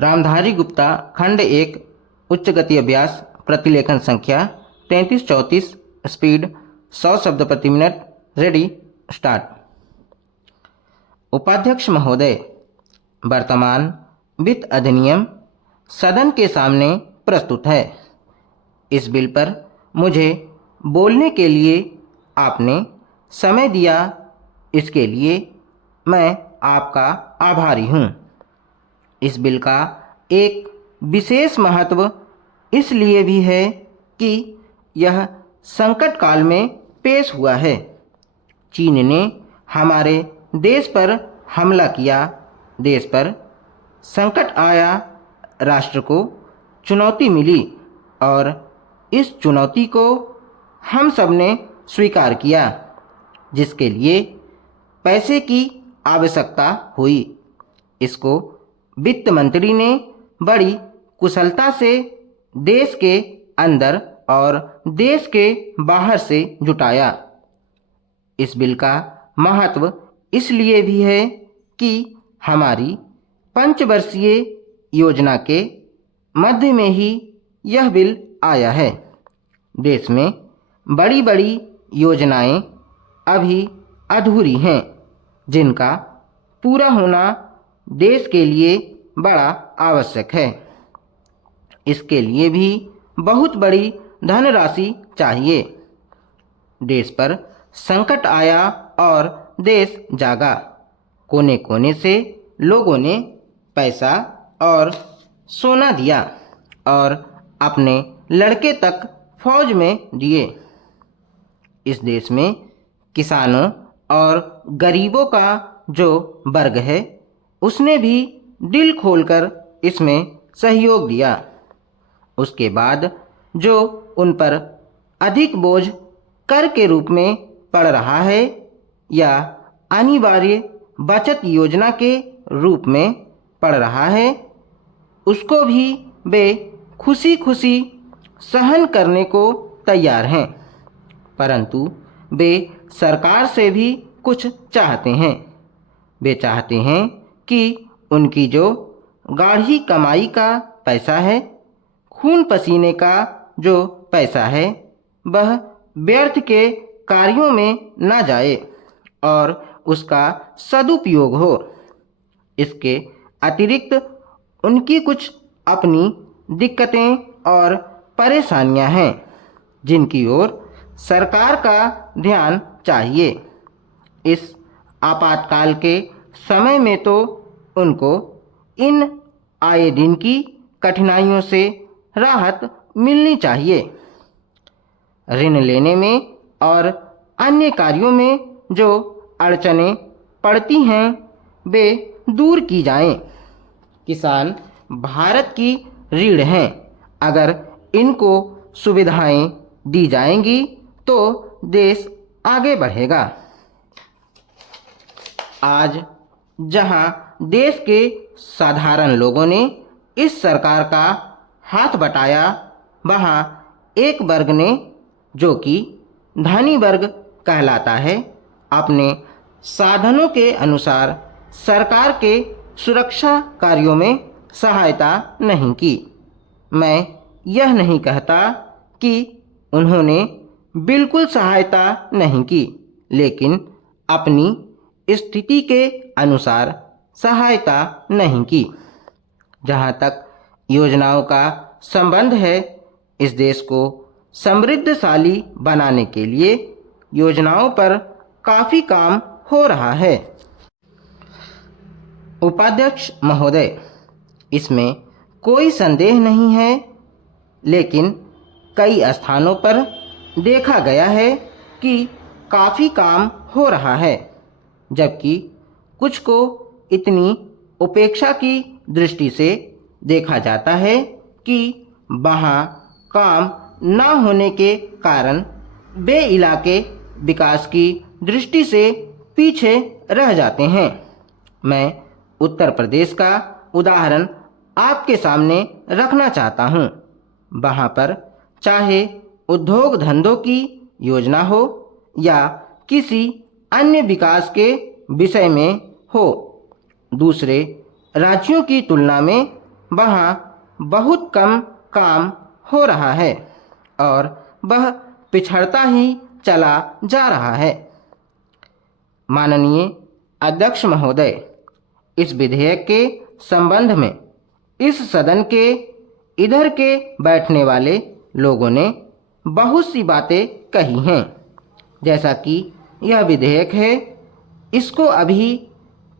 रामधारी गुप्ता खंड 1 उच्च गति अभ्यास प्रतिलेखन संख्या 3334 स्पीड 100 शब्द प्रति मिनट। Ready start. उपाध्यक्ष महोदय, वर्तमान वित्त अधिनियम सदन के सामने प्रस्तुत है। इस बिल पर मुझे बोलने के लिए आपने समय दिया, इसके लिए मैं आपका आभारी हूँ। इस बिल का एक विशेष महत्व इसलिए भी है कि यह संकट काल में पेश हुआ है। चीन ने हमारे देश पर हमला किया, देश पर संकट आया, राष्ट्र को चुनौती मिली और इस चुनौती को हम सब ने स्वीकार किया, जिसके लिए पैसे की आवश्यकता हुई। इसको वित्त मंत्री ने बड़ी कुशलता से देश के अंदर और देश के बाहर से जुटाया। इस बिल का महत्व इसलिए भी है कि हमारी पंचवर्षीय योजना के मध्य में ही यह बिल आया है। देश में बड़ी बड़ी योजनाएं अभी अधूरी हैं, जिनका पूरा होना देश के लिए बड़ा आवश्यक है। इसके लिए भी बहुत बड़ी धनराशि चाहिए। देश पर संकट आया और देश जागा। कोने कोने से लोगों ने पैसा और सोना दिया और अपने लड़के तक फौज में दिए। इस देश में किसानों और गरीबों का जो वर्ग है, उसने भी दिल खोलकर इसमें सहयोग दिया। उसके बाद जो उन पर अधिक बोझ कर के रूप में पड़ रहा है या अनिवार्य बचत योजना के रूप में पड़ रहा है, उसको भी वे खुशी खुशी सहन करने को तैयार हैं। परंतु वे सरकार से भी कुछ चाहते हैं। वे चाहते हैं कि उनकी जो गाढ़ी कमाई का पैसा है, खून पसीने का जो पैसा है, वह व्यर्थ के कार्यों में न जाए और उसका सदुपयोग हो। इसके अतिरिक्त उनकी कुछ अपनी दिक्कतें और परेशानियां हैं, जिनकी ओर सरकार का ध्यान चाहिए। इस आपातकाल के समय में तो उनको इन आए दिन की कठिनाइयों से राहत मिलनी चाहिए। ऋण लेने में और अन्य कार्यों में जो अड़चनें पड़ती हैं, वे दूर की जाएं। किसान भारत की रीढ़ हैं। अगर इनको सुविधाएं दी जाएंगी तो देश आगे बढ़ेगा। आज जहां देश के साधारण लोगों ने इस सरकार का हाथ बटाया, वहां एक वर्ग ने, जो कि धनी वर्ग कहलाता है, अपने साधनों के अनुसार सरकार के सुरक्षा कार्यों में सहायता नहीं की। मैं यह नहीं कहता कि उन्होंने बिल्कुल सहायता नहीं की, लेकिन अपनी स्थिति के अनुसार सहायता नहीं की। जहाँ तक योजनाओं का संबंध है, इस देश को समृद्धशाली बनाने के लिए योजनाओं पर काफ़ी काम हो रहा है। उपाध्यक्ष महोदय, इसमें कोई संदेह नहीं है, लेकिन कई स्थानों पर देखा गया है कि काफ़ी काम हो रहा है, जबकि कुछ को इतनी उपेक्षा की दृष्टि से देखा जाता है कि वहाँ काम न होने के कारण वे इलाके विकास की दृष्टि से पीछे रह जाते हैं। मैं उत्तर प्रदेश का उदाहरण आपके सामने रखना चाहता हूँ। वहाँ पर चाहे उद्योग धंधों की योजना हो या किसी अन्य विकास के विषय में हो, दूसरे राज्यों की तुलना में वहाँ बहुत कम काम हो रहा है और वह पिछड़ता ही चला जा रहा है। माननीय अध्यक्ष महोदय, इस विधेयक के संबंध में इस सदन के इधर के बैठने वाले लोगों ने बहुत सी बातें कही हैं। जैसा कि यह विधेयक है, इसको अभी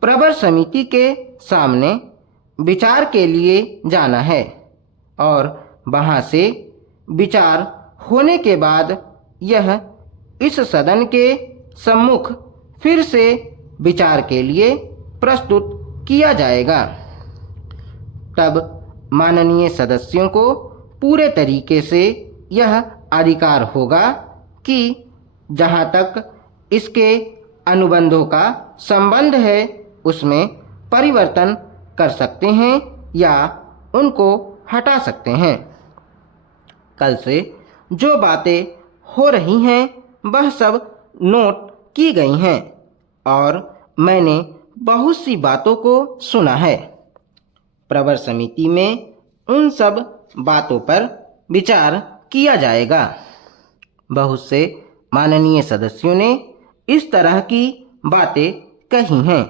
प्रवर समिति के सामने विचार के लिए जाना है और वहाँ से विचार होने के बाद यह इस सदन के सम्मुख फिर से विचार के लिए प्रस्तुत किया जाएगा। तब माननीय सदस्यों को पूरे तरीके से यह अधिकार होगा कि जहाँ तक इसके अनुबंधों का संबंध है उसमें परिवर्तन कर सकते हैं या उनको हटा सकते हैं। कल से जो बातें हो रही हैं वह सब नोट की गई हैं और मैंने बहुत सी बातों को सुना है। प्रवर समिति में उन सब बातों पर विचार किया जाएगा। बहुत से माननीय सदस्यों ने इस तरह की बातें कही हैं,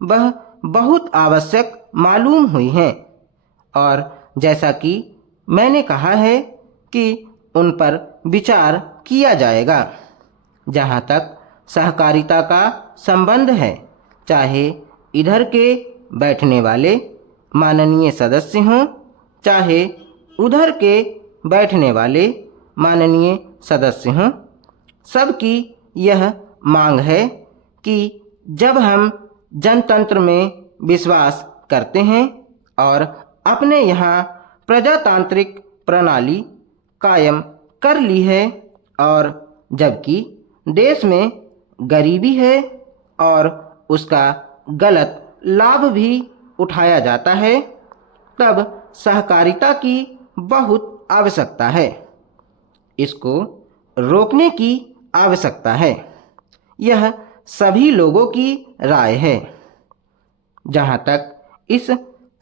वह बहुत आवश्यक मालूम हुई हैं और जैसा कि मैंने कहा है कि उन पर विचार किया जाएगा। जहाँ तक सहकारिता का संबंध है, चाहे इधर के बैठने वाले माननीय सदस्य हों, चाहे उधर के बैठने वाले माननीय सदस्य हों, सबकी यह मांग है कि जब हम जनतंत्र में विश्वास करते हैं और अपने यहाँ प्रजातांत्रिक प्रणाली कायम कर ली है और जबकि देश में गरीबी है और उसका गलत लाभ भी उठाया जाता है, तब सहकारिता की बहुत आवश्यकता है। इसको रोकने की आवश्यकता है। यह सभी लोगों की राय है। जहाँ तक इस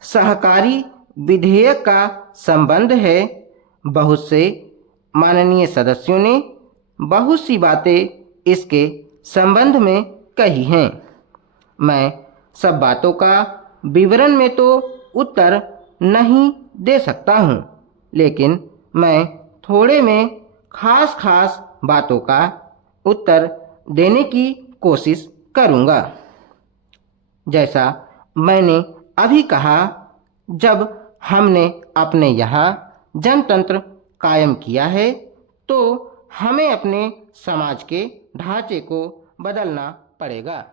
सहकारी विधेयक का संबंध है, बहुत से माननीय सदस्यों ने बहुत सी बातें इसके संबंध में कही हैं। मैं सब बातों का विवरण में तो उत्तर नहीं दे सकता हूँ, लेकिन मैं थोड़े में खास बातों का उत्तर देने की कोशिश करूँगा। जैसा मैंने अभी कहा, जब हमने अपने यहाँ जनतंत्र कायम किया है तो हमें अपने समाज के ढांचे को बदलना पड़ेगा।